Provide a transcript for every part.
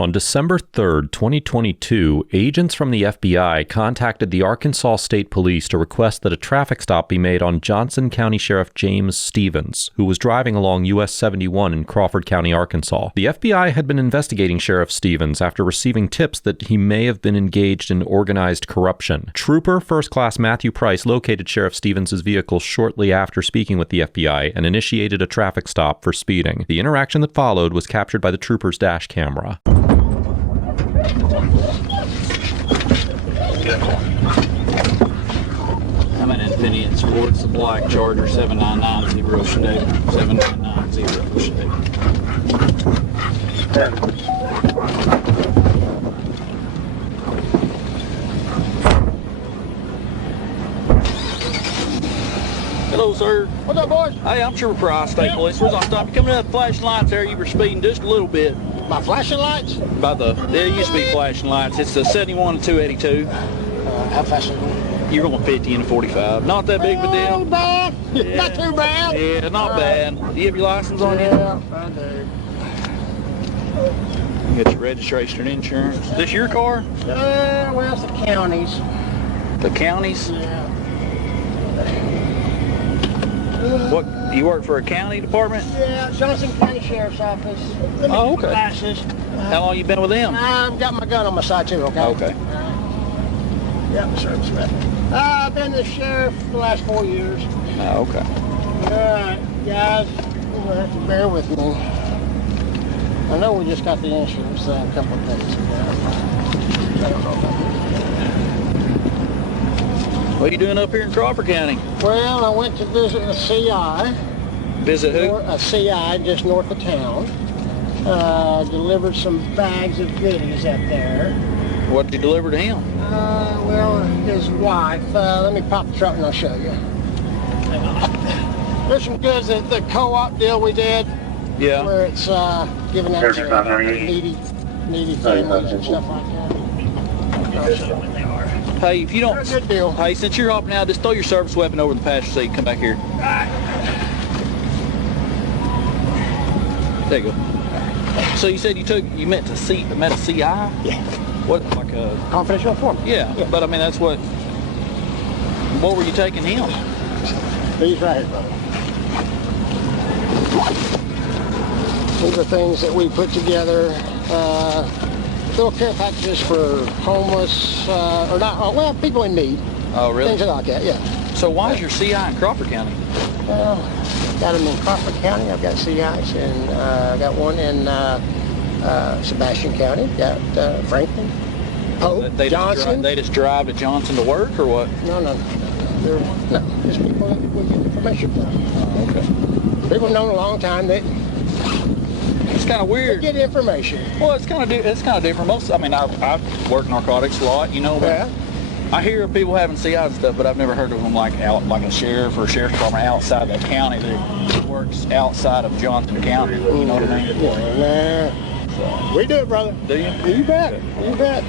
On December 3rd, 2022, agents from the FBI contacted the Arkansas State Police to request that a traffic stop be made on Johnson County Sheriff James Stevens, who was driving along US 71 in Crawford County, Arkansas. The FBI had been investigating Sheriff Stevens after receiving tips that he may have been engaged in organized corruption. Trooper First Class Matthew Price located Sheriff Stevens' vehicle shortly after speaking with the FBI and initiated a traffic stop for speeding. The interaction that followed was captured by the trooper's dash camera. I'm an Infinity Sports, the black Charger 7990 State. 7990 State. Hello, sir. What's up, boys? Hey, I'm Trooper Price, State Police. Where's on stop? You coming up the flashing lights there? You were speeding just a little bit. My flashing lights? There used to be flashing lights. It's the 71 and 282. How fast are you going? You're going 50 and 45. Not that big of a deal. Not bad. Yeah. Not too bad. Yeah, not bad. Do you have your license on you? Yeah, I do. You got your registration and insurance. Is this your car? Well, it's the county's. The county's? Yeah. What, you work for a county department? Yeah, Johnson County Sheriff's Office. Oh, okay. Glasses. How long you been with them? I've got my gun on my side too, okay? Okay. Yeah, service rep. I've been the sheriff for the last 4 years. Oh, okay. All right, guys, you're gonna have to bear with me. I know we just got the insurance a couple of days ago. I don't know about this. What are you doing up here in Crawford County? Well, I went to visit a CI. Visit who? A CI just north of town. Delivered some bags of goodies up there. What did you deliver to him? Well, his wife. Let me pop the truck and I'll show you. Hang on. There's some goods at the co-op deal we did. Yeah. Where it's giving out to needy families and stuff like that. I'll show you what they are. Hey, if you don't... They're a good deal. Hey, since you're hopping out, just throw your service weapon over the passenger seat. Come back here. There you go. So you said you met a CI? Yeah. What, like a... Confidential informant. Yeah, but I mean, that's what were you taking him? These right here, brother. These are things that we put together. Little care packages for homeless, or not, well, people in need. Oh, really? Things like that, yeah. So why is your CI in Crawford County? Well, got them in Crawford County. I've got CIs, and I got one in Sebastian County. Got Franklin, Pope, Johnson. They just drive to Johnson to work, or what? No. No, just people that we get information from. Oh, okay. People known a long time that it's kind of weird. They get information. Well, it's kind of different. I've worked narcotics a lot, you know. But Yeah. I hear of people having CI and stuff, but I've never heard of them like a sheriff or a sheriff's department outside the county that works outside of Johnson County. You know what I mean? Yeah, we do it, brother. Do you? You bet. You bet.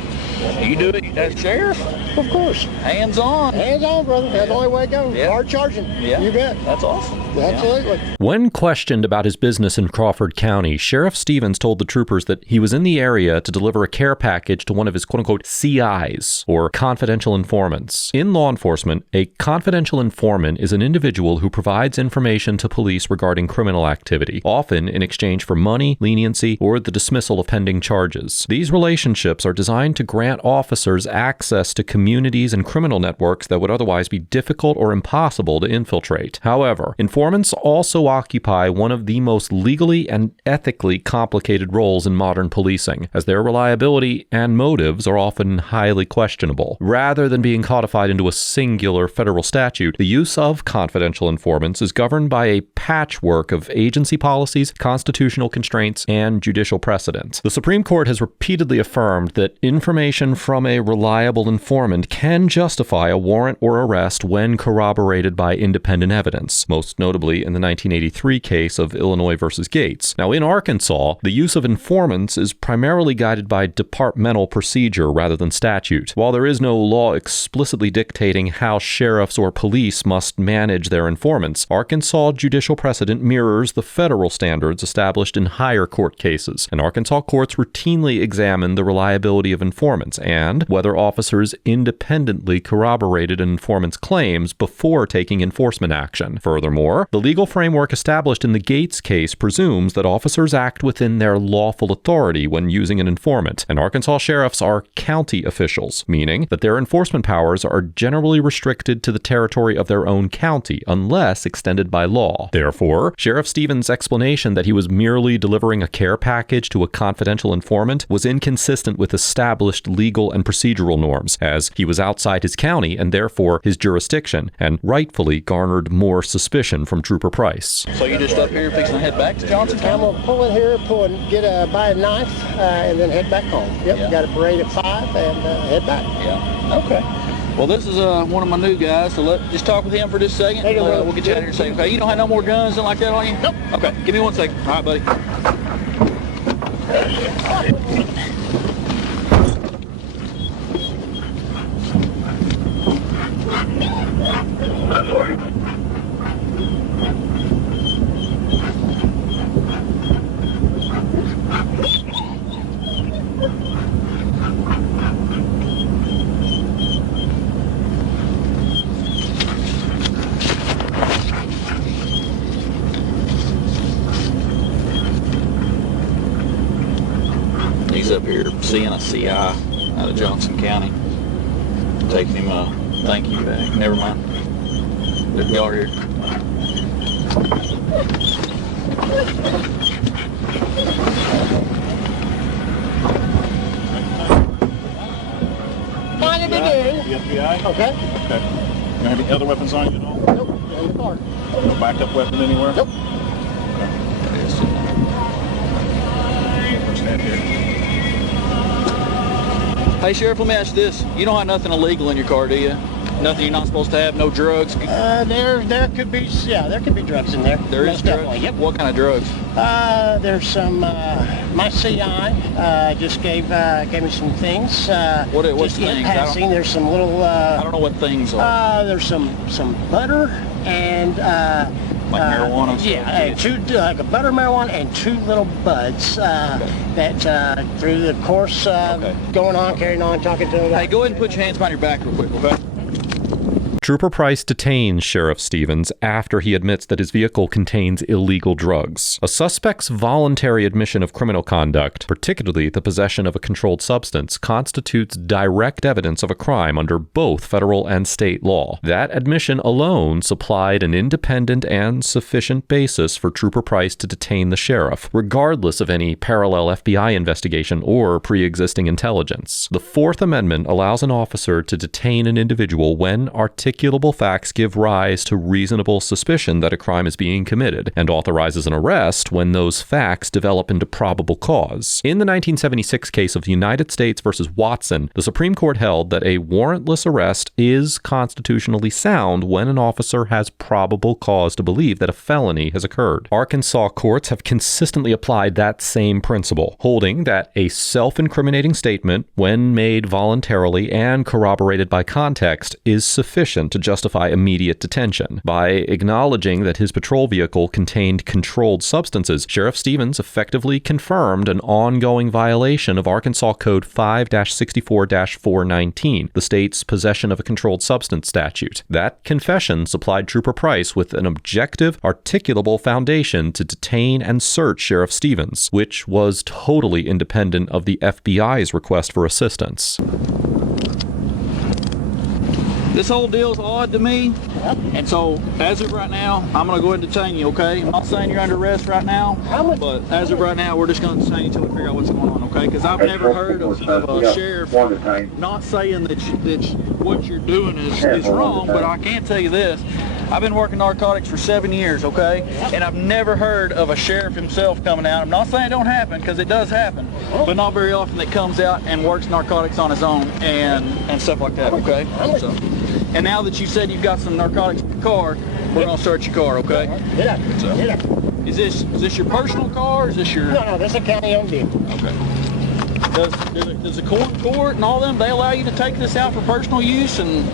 You do it as sheriff? Of course. Hands on. Hands on, brother. That's the only way to go. Yeah. Hard charging. Yeah. You bet. That's awesome. Absolutely. When questioned about his business in Crawford County, Sheriff Stevens told the troopers that he was in the area to deliver a care package to one of his quote-unquote CIs, or confidential informants. In law enforcement, a confidential informant is an individual who provides information to police regarding criminal activity, often in exchange for money, leniency, or the dismissal of pending charges. These relationships are designed to grant officers access to communities and criminal networks that would otherwise be difficult or impossible to infiltrate. However, informants also occupy one of the most legally and ethically complicated roles in modern policing, as their reliability and motives are often highly questionable. Rather than being codified into a singular federal statute, the use of confidential informants is governed by a patchwork of agency policies, constitutional constraints, and judicial precedents. The Supreme Court has repeatedly affirmed that information information from a reliable informant can justify a warrant or arrest when corroborated by independent evidence, most notably in the 1983 case of Illinois versus Gates. Now, in Arkansas, the use of informants is primarily guided by departmental procedure rather than statute. While there is no law explicitly dictating how sheriffs or police must manage their informants, Arkansas judicial precedent mirrors the federal standards established in higher court cases, and Arkansas courts routinely examine the reliability of informants and whether officers independently corroborated an informant's claims before taking enforcement action. Furthermore, the legal framework established in the Gates case presumes that officers act within their lawful authority when using an informant, and Arkansas sheriffs are county officials, meaning that their enforcement powers are generally restricted to the territory of their own county unless extended by law. Therefore, Sheriff Stevens' explanation that he was merely delivering a care package to a confidential informant was inconsistent with established legal and procedural norms, as he was outside his county and therefore his jurisdiction, and rightfully garnered more suspicion from Trooper Price. So you just up here fixing to head back to Johnson County? I'm gonna pull in here, buy a knife, and then head back home. Yep, Yeah. got a parade at 5 and head back. Yeah. Okay. Well, this is one of my new guys, so just talk with him for just a second. Hey, We'll get you out here in a second. Okay, you don't have no more guns and like that on you? Nope. Okay, give me 1 second. All right, buddy. He's up here seeing a CI out of Johnson County. Taking him a thank you back. Never mind. Y'all are here. Find it again. The FBI? Okay. Okay. You have any other weapons on you at all? Nope. In the car. No backup weapon anywhere? Nope. Stand here. Hey, Sheriff, let me ask you this. You don't have nothing illegal in your car, do you? Nothing you're not supposed to have? No drugs? There could be drugs in there. There is Most drugs? definitely. Yep. What kind of drugs? There's some. My CI just gave me some things. What's just in things? passing. There's some little. I don't know what things are. There's some butter and. Like marijuana? and stuff? Yeah, and like a butter marijuana and 2 little buds that through the course carrying on, talking to them. Hey, go ahead and put your hands behind your back real quick, okay? Trooper Price detains Sheriff Stevens after he admits that his vehicle contains illegal drugs. A suspect's voluntary admission of criminal conduct, particularly the possession of a controlled substance, constitutes direct evidence of a crime under both federal and state law. That admission alone supplied an independent and sufficient basis for Trooper Price to detain the sheriff, regardless of any parallel FBI investigation or pre-existing intelligence. The Fourth Amendment allows an officer to detain an individual when articulable facts give rise to reasonable suspicion that a crime is being committed, and authorizes an arrest when those facts develop into probable cause. In the 1976 case of United States versus Watson, the Supreme Court held that a warrantless arrest is constitutionally sound when an officer has probable cause to believe that a felony has occurred. Arkansas courts have consistently applied that same principle, holding that a self-incriminating statement, when made voluntarily and corroborated by context, is sufficient to justify immediate detention. By acknowledging that his patrol vehicle contained controlled substances, Sheriff Stevens effectively confirmed an ongoing violation of Arkansas Code 5-64-419, the state's possession of a controlled substance statute. That confession supplied Trooper Price with an objective, articulable foundation to detain and search Sheriff Stevens, which was totally independent of the FBI's request for assistance. This whole deal's odd to me, and so as of right now, I'm going to go ahead and detain you, okay? I'm not saying you're under arrest right now, but as of right now, we're just going to detain you until we figure out what's going on, okay? Because I've never heard of a sheriff not saying that what you're doing is wrong, but I can tell you this. I've been working narcotics for 7 years, okay? And I've never heard of a sheriff himself coming out. I'm not saying it don't happen, because it does happen, but not very often that comes out and works narcotics on his own and stuff like that, okay? So, and now that you said you've got some narcotics in your car, we're gonna search your car, okay? Get up. So, Get up. is this your personal car, or is this your... No, this is a county-owned vehicle. Okay. Does the court and all them, they allow you to take this out for personal use? And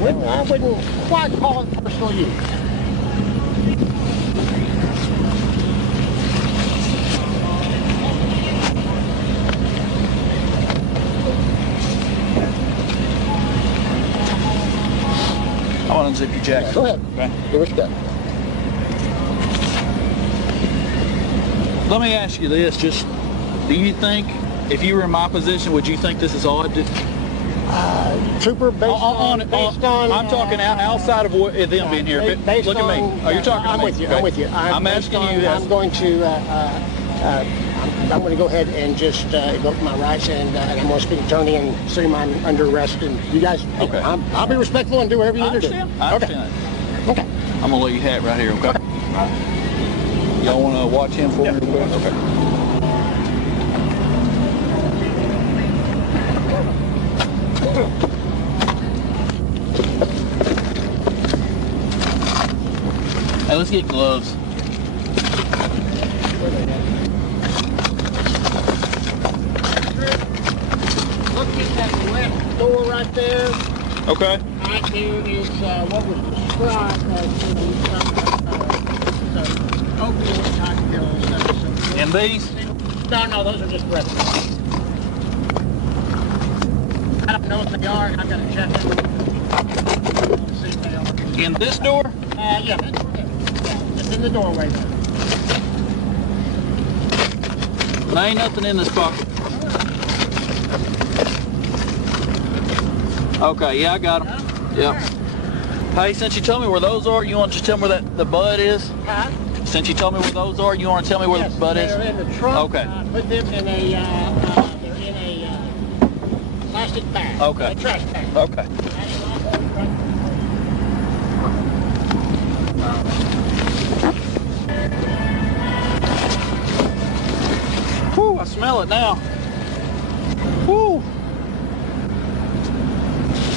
Well, I wouldn't quite call it personal use. I want to unzip your jacket. Go ahead. Okay. Give us that. Let me ask you this, just, do you think, if you were in my position, would you think this is odd? Trooper, based on I'm talking outside of them being here. based Look at me. on- Oh, you're talking to I'm me. with you. Okay. I'm with you. I'm based asking on- you. I'm going to. I'm going to go ahead and just invoke my rights, and I'm going to speak to attorney and see I'm under arrest. And you guys, Okay. I'll be respectful and do whatever you I need to do. understand. I understand that. Okay. I'm gonna let you have it right here. Okay. Y'all want to watch him for me? Real quick? Okay. Hey, let's get gloves. Look at that left door right there. Okay. Right there is what was described as some opioid type pills. And these? No, those are just breath. I don't know what they are. I've got to check them. See if they are. In this door? Yeah, that's right. Yeah, it's in the doorway there. There ain't nothing in this pocket. Okay, yeah, I got them. Yep. Hey, since you told me where those are, you want to just tell me where the bud is? Huh? Since you told me where those are, you want to tell me where the bud is? They're in the trunk. Okay. Put them in a, they're in a plastic bag. Okay. A trash bag. Okay. Whew, I smell it now. Whew.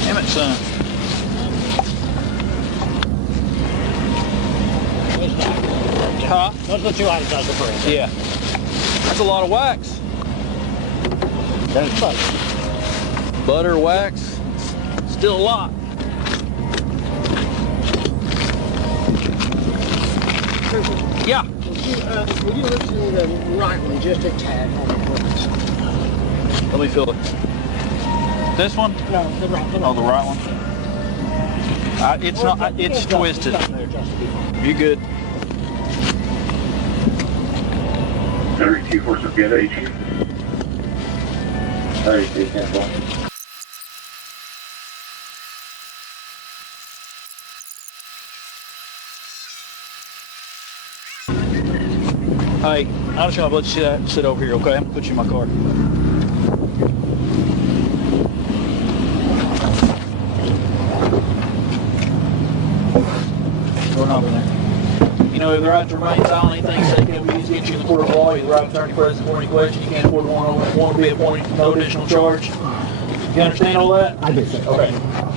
Damn it, son. Huh? Those are the two items I was referring to. Yeah. That's a lot of wax. There's butter. Butter, wax, still a lot. Yeah. Would you listen to the right one just a tad on the brakes? Let me feel it. This one? No, the right one. Oh, the right one. It's not. It's twisted. You good? 32 for Sophia 18. 32, 10. Hey, I'm just gonna let you sit over here, okay? I'm gonna put you in my car. Going over there. You know, if the right to remain silent, anything taken, we need to get you in the court of law. You're the right of attorney present for any question. You can't afford one to be appointed, no additional charge. You understand all that? I do, sir. Okay.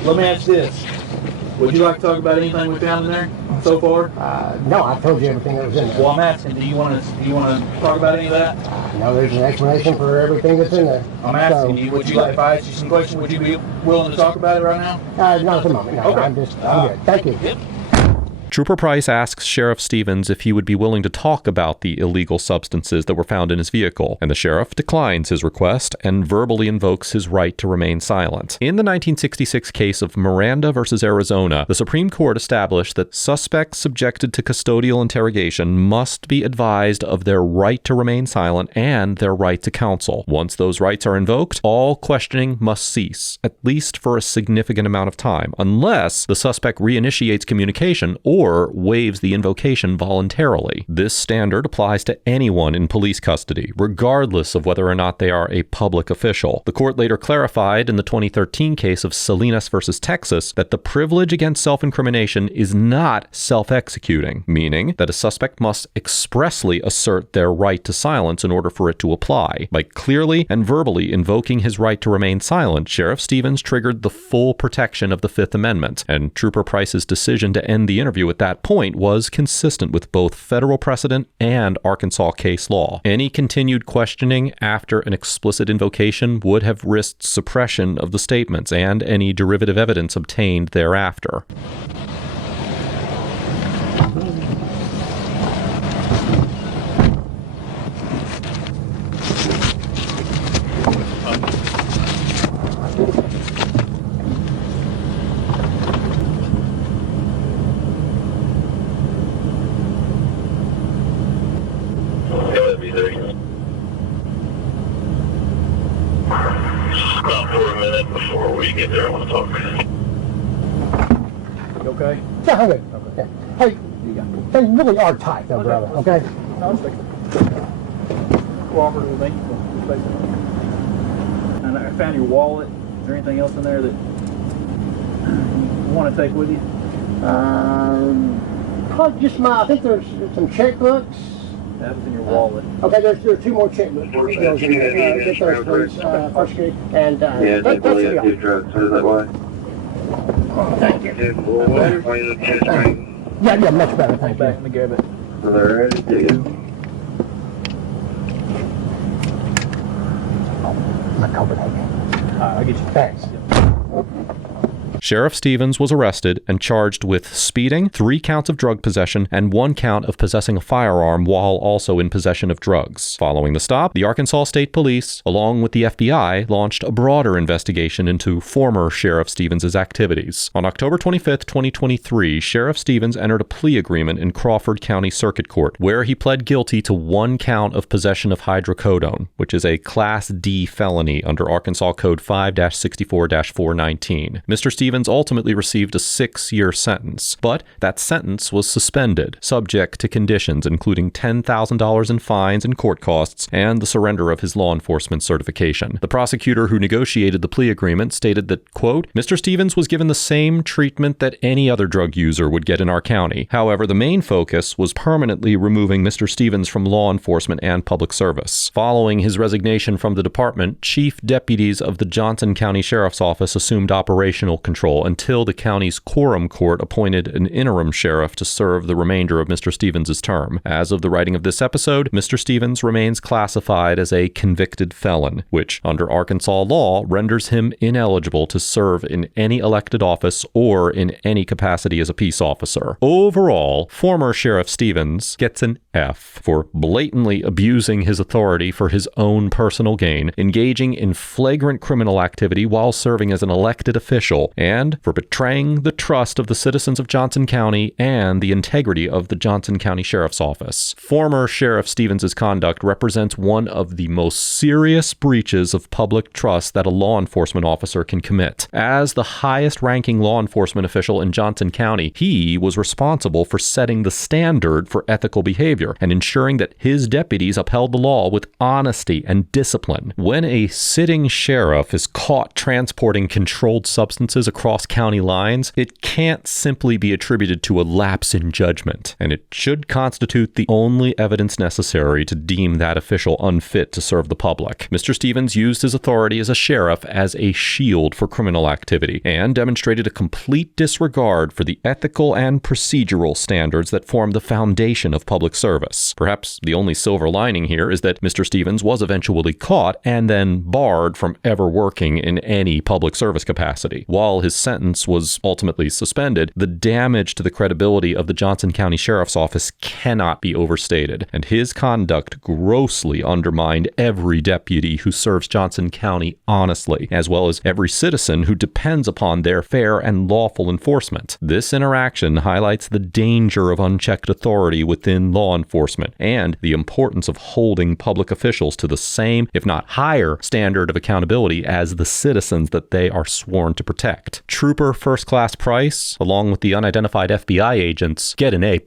Let me ask you this. Would you like to talk about anything we found in there so far? No, I told you everything that was in there. Well, I'm asking, do you want to talk about any of that? No, there's an explanation for everything that's in there. I'm asking you, would you like, if I asked you some questions, would you be willing to talk about it right now? Not at the moment. No, Okay. I'm good. Thank you. Yep. Trooper Price asks Sheriff Stevens if he would be willing to talk about the illegal substances that were found in his vehicle, and the sheriff declines his request and verbally invokes his right to remain silent. In the 1966 case of Miranda versus Arizona, the Supreme Court established that suspects subjected to custodial interrogation must be advised of their right to remain silent and their right to counsel. Once those rights are invoked, all questioning must cease, at least for a significant amount of time, unless the suspect reinitiates communication or or waives the invocation voluntarily. This standard applies to anyone in police custody, regardless of whether or not they are a public official. The court later clarified in the 2013 case of Salinas versus Texas that the privilege against self-incrimination is not self-executing, meaning that a suspect must expressly assert their right to silence in order for it to apply. By clearly and verbally invoking his right to remain silent, Sheriff Stevens triggered the full protection of the Fifth Amendment, and Trooper Price's decision to end the interview at that point was consistent with both federal precedent and Arkansas case law. Any continued questioning after an explicit invocation would have risked suppression of the statements and any derivative evidence obtained thereafter. Stop for a minute before we get there. I want to talk. You okay? Yeah, I'm good. Okay. Hey, they really are tight, though, brother. Okay. Cooperative with me. And I found your wallet. Is there anything else in there that you want to take with you? Probably just I think there's some checkbooks. That was in your wallet. Okay, there's 2 more checkbooks. Get those, please. First security. And that's drugs. So is that why? Thank you. Yeah, much better. Thank you. Let me grab it. So they're ready to go. My Copenhagen. I'll get you. Thanks. Sheriff Stevens was arrested and charged with speeding, 3 counts of drug possession, and 1 count of possessing a firearm while also in possession of drugs. Following the stop, the Arkansas State Police, along with the FBI, launched a broader investigation into former Sheriff Stevens' activities. On October 25, 2023, Sheriff Stevens entered a plea agreement in Crawford County Circuit Court, where he pled guilty to 1 count of possession of hydrocodone, which is a Class D felony under Arkansas Code 5-64-419. Mr. Stevens ultimately received a 6-year sentence, but that sentence was suspended, subject to conditions including $10,000 in fines and court costs and the surrender of his law enforcement certification. The prosecutor who negotiated the plea agreement stated that, quote, Mr. Stevens was given the same treatment that any other drug user would get in our county. However, the main focus was permanently removing Mr. Stevens from law enforcement and public service. Following his resignation from the department, chief deputies of the Johnson County Sheriff's Office assumed operational control until the county's quorum court appointed an interim sheriff to serve the remainder of Mr. Stevens' term. As of the writing of this episode, Mr. Stevens remains classified as a convicted felon, which, under Arkansas law, renders him ineligible to serve in any elected office or in any capacity as a peace officer. Overall, former Sheriff Stevens gets an F for blatantly abusing his authority for his own personal gain, engaging in flagrant criminal activity while serving as an elected official, and for betraying the trust of the citizens of Johnson County and the integrity of the Johnson County Sheriff's Office. Former Sheriff Stevens' conduct represents one of the most serious breaches of public trust that a law enforcement officer can commit. As the highest-ranking law enforcement official in Johnson County, he was responsible for setting the standard for ethical behavior and ensuring that his deputies upheld the law with honesty and discipline. When a sitting sheriff is caught transporting controlled substances across county lines, it can't simply be attributed to a lapse in judgment, and it should constitute the only evidence necessary to deem that official unfit to serve the public. Mr. Stevens used his authority as a sheriff as a shield for criminal activity and demonstrated a complete disregard for the ethical and procedural standards that form the foundation of public service. Perhaps the only silver lining here is that Mr. Stevens was eventually caught and then barred from ever working in any public service capacity. While his sentence was ultimately suspended, the damage to the credibility of the Johnson County Sheriff's Office cannot be overstated, and his conduct grossly undermined every deputy who serves Johnson County honestly, as well as every citizen who depends upon their fair and lawful enforcement. This interaction highlights the danger of unchecked authority within law enforcement and the importance of holding public officials to the same, if not higher, standard of accountability as the citizens that they are sworn to protect. Trooper First Class Price, along with the unidentified FBI agents, get an A+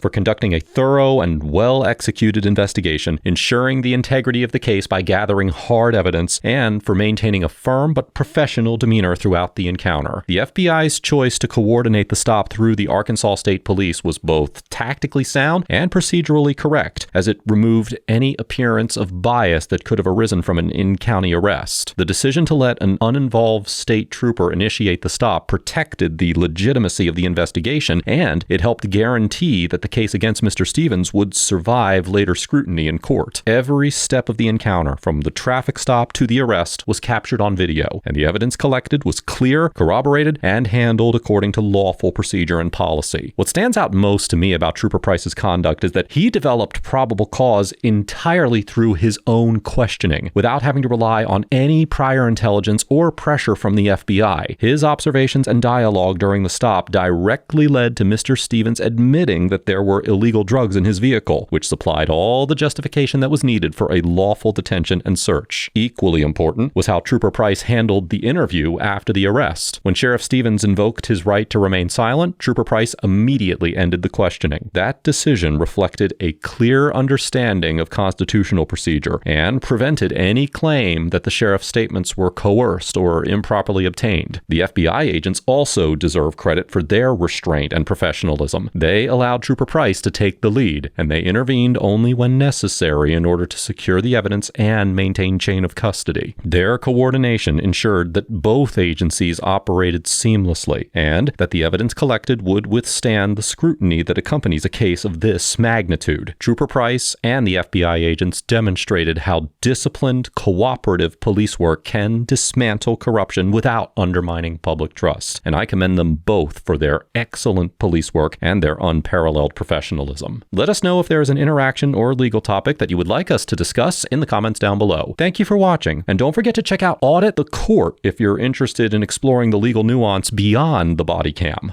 for conducting a thorough and well-executed investigation, ensuring the integrity of the case by gathering hard evidence, and for maintaining a firm but professional demeanor throughout the encounter. The FBI's choice to coordinate the stop through the Arkansas State Police was both tactically sound and procedurally correct, as it removed any appearance of bias that could have arisen from an in-county arrest. The decision to let an uninvolved state trooper initiate the stop protected the legitimacy of the investigation, and it helped guarantee that the case against Mr. Stevens would survive later scrutiny in court. Every step of the encounter, from the traffic stop to the arrest, was captured on video, and the evidence collected was clear, corroborated, and handled according to lawful procedure and policy. What stands out most to me about Trooper Price's conduct is that he developed probable cause entirely through his own questioning, without having to rely on any prior intelligence or pressure from the FBI. His observations and dialogue during the stop directly led to Mr. Stevens admitting that there were illegal drugs in his vehicle, which supplied all the justification that was needed for a lawful detention and search. Equally important was how Trooper Price handled the interview after the arrest. When Sheriff Stevens invoked his right to remain silent, Trooper Price immediately ended the questioning. That decision reflected a clear understanding of constitutional procedure and prevented any claim that the sheriff's statements were coerced or improperly obtained. The FBI agents also deserve credit for their restraint and professionalism. They allowed Trooper Price to take the lead, and they intervened only when necessary in order to secure the evidence and maintain chain of custody. Their coordination ensured that both agencies operated seamlessly, and that the evidence collected would withstand the scrutiny that accompanies a case of this magnitude. Trooper Price and the FBI agents demonstrated how disciplined, cooperative police work can dismantle corruption without undermining public trust, and I commend them both for their excellent police work and their unparalleled professionalism. Let us know if there is an interaction or legal topic that you would like us to discuss in the comments down below. Thank you for watching, and don't forget to check out Audit the Court if you're interested in exploring the legal nuance beyond the body cam.